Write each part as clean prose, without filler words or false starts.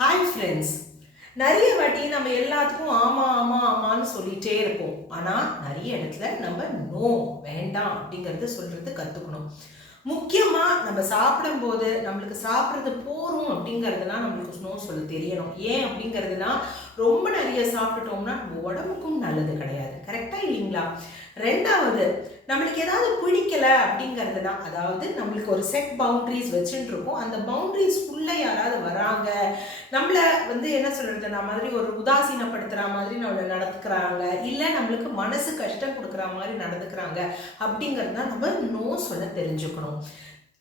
Hi friends. நிறைய வாட்டி நம்ம எல்லாத்துக்கும் ஆமாம் ஆமாம் ஆமான்னு சொல்லிகிட்டே இருப்போம். ஆனால் நிறைய இடத்துல நம்ம நோ வேண்டாம் அப்படிங்கிறது சொல்கிறது கற்றுக்கணும். முக்கியமாக நம்ம சாப்பிடும்போது நம்மளுக்கு சாப்பிட்றது போகிறோம் அப்படிங்கிறதுனா நம்மளுக்கு நோ சொல்ல தெரியணும். ஏன் அப்படிங்கிறதுனா ரொம்ப நிறைய சாப்பிட்டுட்டோம்னா நம்ம உடம்புக்கும் நல்லது கிடையாது. கரெக்டாக இல்லைங்களா? ரெண்டாவது, நம்மளுக்கு ஏதாவது பிடிக்கல அப்படிங்கிறதுனா, அதாவது நம்மளுக்கு ஒரு செட் பவுண்ட்ரிஸ் வச்சுட்டு இருக்கோம். அந்த பவுண்ட்ரிஸ்க்குள்ளே யாராவது வராங்க, நம்மளை என்ன சொல்கிறது, நான் மாதிரி ஒரு உதாசீனப்படுத்துகிற மாதிரி நம்மளை நடத்துக்கிறாங்க, இல்லை நம்மளுக்கு மனசு கஷ்டம் கொடுக்குற மாதிரி நடந்துக்கிறாங்க அப்படிங்கிறது தான் நம்ம நோ சொல்ல தெரிஞ்சுக்கணும்.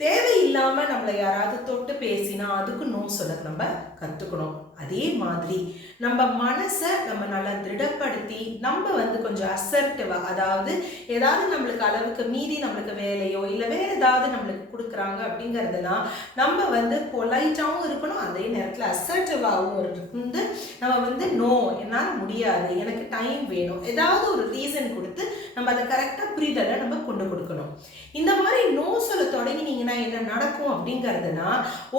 தேவையில்லாமல் நம்மளை யாராவது தொட்டு பேசினா அதுக்கு நோ சொல்ல நம்ம கற்றுக்கணும். அதே மாதிரி நம்ம மனசை நம்ம நல்லா திடப்படுத்தி நம்ம கொஞ்சம் அசர்ட்டிவாக, அதாவது ஏதாவது நம்மளுக்கு அளவுக்கு மீறி நம்மளுக்கு வேலையோ இல்லை வேறு ஏதாவது நம்மளுக்கு கொடுக்குறாங்க அப்படிங்கிறதுனா நம்ம பொலைட்டாகவும் இருக்கணும், அதே நேரத்தில் அசர்ட்டிவாகவும் இருந்து நம்ம நோ என்னால் முடியாது, எனக்கு டைம் வேணும், ஏதாவது ஒரு ரீசன் கொடுத்து நம்ம அதை கரெக்டாக புரிதலை நம்ம கொண்டு கொடுக்கணும். இந்த மாதிரி நோ சொல்ல தொடங்கினீங்கன்னா என்ன நடக்கும் அப்படிங்கிறதுனா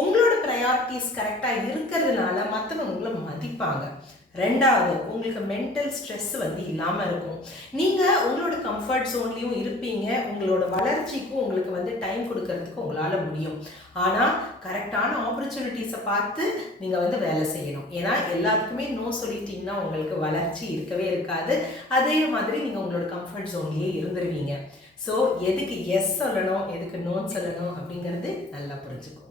உங்களோட ப்ரையாரிட்டிஸ் கரெக்டாக இருக்கிறதுனால மற்றவங்க உங்களை மதிப்பாங்க. ரெண்டாவது, உங்களுக்கு மென்டல் ஸ்ட்ரெஸ் இல்லாமல் இருக்கும். நீங்கள் உங்களோட கம்ஃபர்ட் ஜோன்லேயும் இருப்பீங்க. உங்களோட வளர்ச்சிக்கும் உங்களுக்கு டைம் கொடுக்கறதுக்கு உங்களால் முடியும். ஆனால் கரெக்டான ஆப்பர்ச்சுனிட்டிஸை பார்த்து நீங்கள் வேலை செய்யணும். ஏன்னா எல்லாத்துக்குமே நோ சொல்லிட்டீங்கன்னா உங்களுக்கு வளர்ச்சி இருக்கவே இருக்காது. அதே மாதிரி நீங்கள் உங்களோட கம்ஃபர்ட் ஜோன்லேயே இருந்துருவீங்க. ஸோ எதுக்கு எஸ் சொல்லணும், எதுக்கு நோன்னு சொல்லணும் அப்படிங்கிறது நல்லா புரிஞ்சுக்கும்.